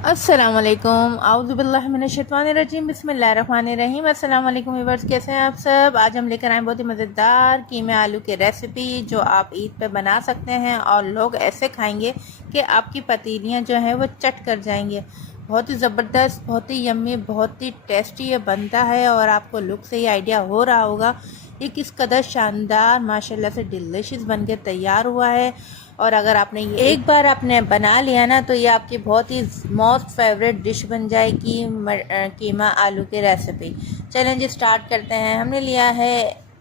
अस्सलाम वालेकुम आऊज़ु बिल्लाहि मिनश शैतानिर रजीम बिस्मिल्लाहिर रहमानिर रहीम। अस्सलाम वालेकुम व्यूअर्स, कैसे हैं आप सब। आज हम लेकर आए बहुत ही मज़ेदार कीमे आलू की रेसिपी जो आप ईद पे बना सकते हैं और लोग ऐसे खाएंगे कि आपकी पतीलियां जो हैं वो चट कर जाएंगे। बहुत ही ज़बरदस्त, बहुत ही यम्मी, बहुत ही टेस्टी ये बनता है और आपको लुक से ही आइडिया हो रहा होगा ये किस कदर शानदार माशाल्लाह से डिलीशियस बन के तैयार हुआ है। और अगर आपने ये एक बार आपने बना लिया ना तो ये आपकी बहुत ही मोस्ट फेवरेट डिश बन जाएगी कीमा आलू की रेसिपी। चलें जी स्टार्ट करते हैं। हमने लिया है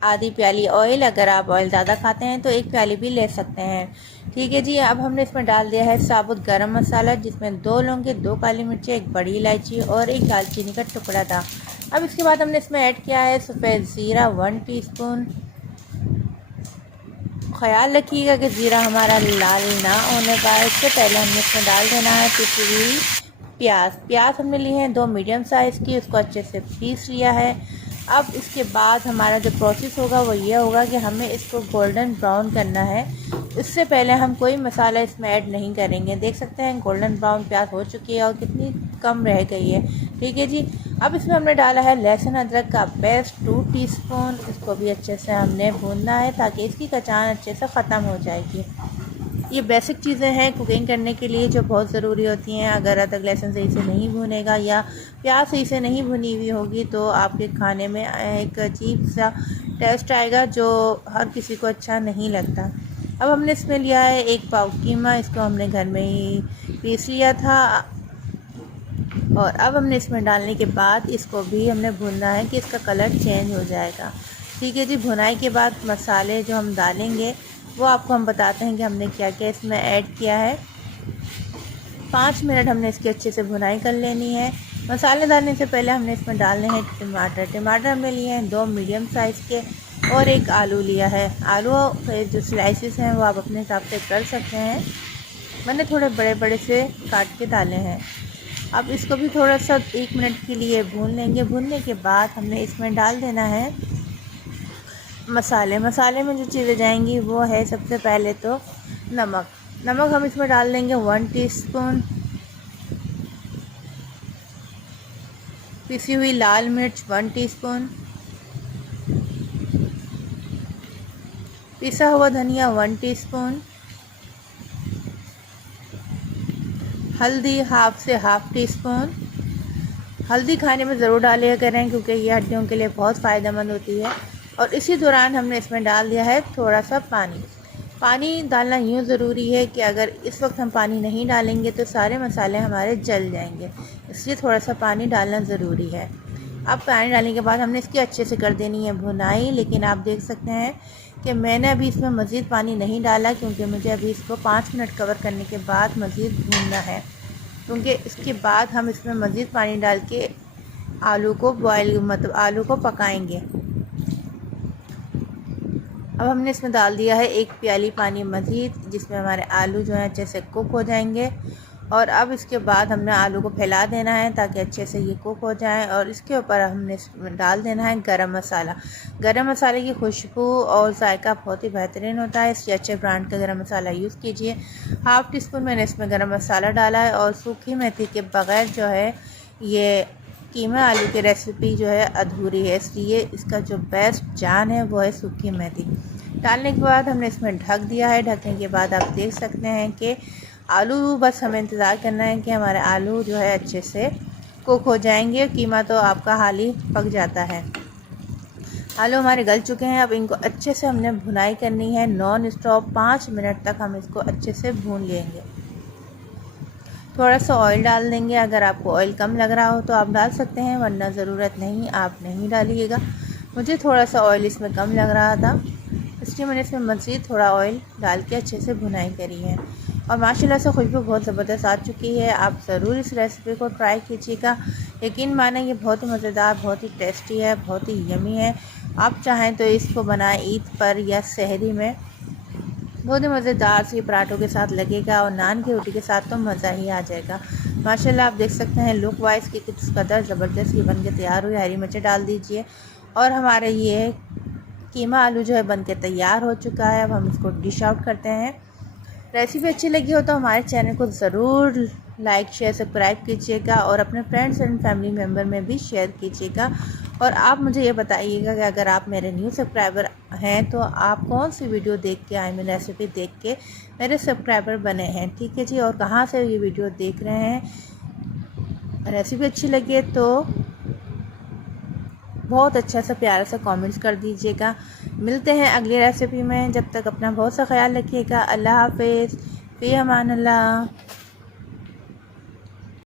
आधी प्याली ऑयल। अगर आप ऑयल ज़्यादा खाते हैं तो एक प्याली भी ले सकते हैं। ठीक है जी। अब हमने इसमें डाल दिया है साबुत गरम मसाला, जिसमें 2 लौंगे, 2 काली मिर्चें, 1 बड़ी इलायची और 1 दालचीनी का टुकड़ा था। अब इसके बाद हमने इसमें ऐड किया है सफ़ेद ज़ीरा 1 टीस्पून। ख्याल रखिएगा कि ज़ीरा हमारा लाल ना होने पाए। इससे पहले हमने इसमें डाल देना है पिसी हुई प्याज हमने ली है 2 मीडियम साइज़ की, उसको अच्छे से पीस लिया है। अब इसके बाद हमारा जो प्रोसेस होगा वो ये होगा कि हमें इसको गोल्डन ब्राउन करना है। इससे पहले हम कोई मसाला इसमें ऐड नहीं करेंगे। देख सकते हैं गोल्डन ब्राउन प्याज हो चुकी है और कितनी कम रह गई है। ठीक है जी। अब इसमें हमने डाला है लहसुन अदरक का पेस्ट 2 टीस्पून। इसको भी अच्छे से हमने भूनना है ताकि इसकी कचान अच्छे से ख़त्म हो जाएगी। ये बेसिक चीज़ें हैं कुकिंग करने के लिए जो बहुत ज़रूरी होती हैं। अगर अदरक लहसुन सही से नहीं भुनेगा या प्याज सही से नहीं भुनी हुई होगी तो आपके खाने में एक अजीब सा टेस्ट आएगा जो हर किसी को अच्छा नहीं लगता। अब हमने इसमें लिया है 1 पाव कीमा। इसको हमने घर में ही पीस लिया था और अब हमने इसमें डालने के बाद इसको भी हमने भूनना है कि इसका कलर चेंज हो जाएगा। ठीक है जी। भुनाई के बाद मसाले जो हम डालेंगे वो आपको हम बताते हैं कि हमने क्या क्या इसमें ऐड किया है। 5 मिनट हमने इसकी अच्छे से भुनाई कर लेनी है। मसाले डालने से पहले हमने इसमें डालने हैं टमाटर हमने लिए हैं 2 मीडियम साइज़ के और 1 आलू लिया है। आलू के जो स्लाइसेस हैं वो आप अपने हिसाब से कर सकते हैं। मैंने थोड़े बड़े बड़े से काट के डाले हैं। अब इसको भी थोड़ा सा 1 मिनट के लिए भून लेंगे। भूनने के बाद हमने इसमें डाल देना है मसाले में जो चीज़ें जाएंगी वो है सबसे पहले तो नमक हम इसमें डाल देंगे 1 टीस्पून। पिसी हुई लाल मिर्च 1 टीस्पून। पिसा हुआ धनिया 1 टीस्पून। हल्दी हाफ टीस्पून। हल्दी खाने में ज़रूर डालिए करें क्योंकि ये हड्डियों के लिए बहुत फ़ायदेमंद होती है। और इसी दौरान हमने इसमें डाल दिया है थोड़ा सा पानी डालना यूँ ज़रूरी है कि अगर इस वक्त हम पानी नहीं डालेंगे तो सारे मसाले हमारे जल जाएंगे, इसलिए थोड़ा सा पानी डालना ज़रूरी है। अब पानी डालने के बाद हमने इसकी अच्छे से कर देनी है भुनाई। लेकिन आप देख सकते हैं कि मैंने अभी इसमें मज़ीद पानी नहीं डाला क्योंकि मुझे अभी इसको 5 मिनट कवर करने के बाद मज़ीद भूनना है, क्योंकि इसके बाद हम इसमें मज़ीद पानी डाल के आलू को आलू को पकाएंगे। अब हमने इसमें डाल दिया है 1 प्याली पानी मज़ीद, जिसमें हमारे आलू जो हैं अच्छे से कुक हो जाएंगे। और अब इसके बाद हमने आलू को फैला देना है ताकि अच्छे से ये कुक हो जाए। और इसके ऊपर हमने डाल देना है गरम मसाला। गरम मसाले की खुशबू और जायका बहुत ही बेहतरीन होता है, इसलिए अच्छे ब्रांड का गरम मसाला यूज़ कीजिए। हाफ़ टीस्पून मैंने इसमें गरम मसाला डाला है। और सूखी मेथी के बग़ैर जो है ये कीमा आलू की रेसिपी जो है अधूरी है, इसलिए इसका जो बेस्ट जान है वो है सूखी मेथी। डालने के बाद हमने इसमें ढक दिया है। ढकने के बाद आप देख सकते हैं कि आलू, बस हमें इंतज़ार करना है कि हमारे आलू जो है अच्छे से कुक हो जाएंगे। कीमा तो आपका हाल ही पक जाता है। आलू हमारे गल चुके हैं। अब इनको अच्छे से हमने भुनाई करनी है नॉन स्टॉप। 5 मिनट तक हम इसको अच्छे से भून लेंगे। थोड़ा सा ऑयल डाल देंगे। अगर आपको ऑयल कम लग रहा हो तो आप डाल सकते हैं, वरना ज़रूरत नहीं आप नहीं डालिएगा। मुझे थोड़ा सा ऑयल इसमें कम लग रहा था, इसलिए मैंने इसमें मज़ीद थोड़ा ऑयल डाल के अच्छे से भुनाई करी है। और माशाल्लाह से खुशबू बहुत ज़बरदस्त आ चुकी है। आप ज़रूर इस रेसिपी को ट्राई कीजिएगा। यकीन माने ये बहुत ही मज़ेदार, बहुत ही टेस्टी है, बहुत ही यमी है। आप चाहें तो इसको बनाएं ईद पर या सहरी में, बहुत ही मज़ेदार सी पराठों के साथ लगेगा और नान की रोटी के साथ तो मज़ा ही आ जाएगा। माशाल्लाह आप देख सकते हैं लुक वाइज कि किस कदर ज़बरदस्त ये बन के तैयार हुई। हरी मिर्च डाल दीजिए और हमारे ये कीमा आलू जो है बन के तैयार हो चुका है। अब हम इसको डिश आउट करते हैं। रेसिपी अच्छी लगी हो तो हमारे चैनल को ज़रूर लाइक शेयर सब्सक्राइब कीजिएगा और अपने फ्रेंड्स एंड फैमिली मेम्बर में भी शेयर कीजिएगा। और आप मुझे ये बताइएगा कि अगर आप मेरे न्यू सब्सक्राइबर हैं तो आप कौन सी वीडियो देख के आई मीन रेसिपी देख के मेरे सब्सक्राइबर बने हैं, ठीक है जी। और कहाँ से ये वीडियो देख रहे हैं। रेसिपी अच्छी लगे तो बहुत अच्छा सा प्यारा सा कमेंट्स कर दीजिएगा। मिलते हैं अगली रेसिपी में, जब तक अपना बहुत सा ख्याल रखिएगा। अल्लाह हाफिज़, फ़ी अमान अल्लाह।